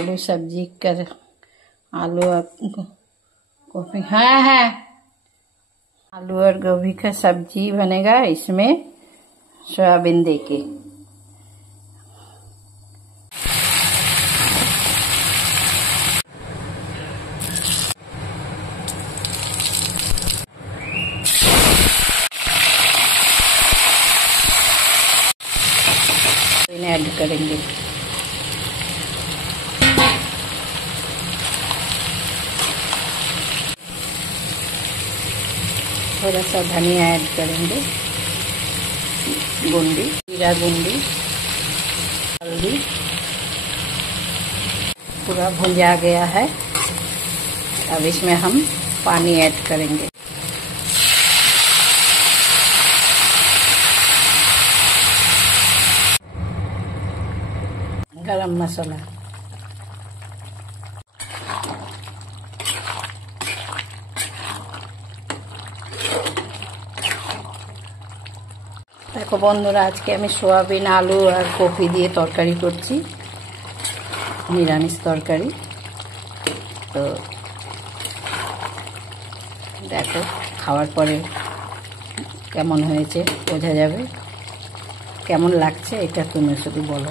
आलू सब्जी कर आलू और गोभी, हाँ हाँ, आलू और गोभी का सब्जी बनेगा इसमें सोयाबीन देके। इन्हें ऐड करेंगे। थोड़ा सा धनिया ऐड करेंगे, गुंडी, जीरा गुंडी, हल्दी। पूरा भुंजा गया है। अब इसमें हम पानी ऐड करेंगे। गरम मसाला, देखो बंधुरा आज के सोयाबीन आलू और कपि दिए तरकारी करছি, निरामिष तरकारी। तो देखो खाওয়ার পরে কেমন হয়েছে বোঝা যাবে। কেমন লাগছে এটা তুমি শুধু বলো।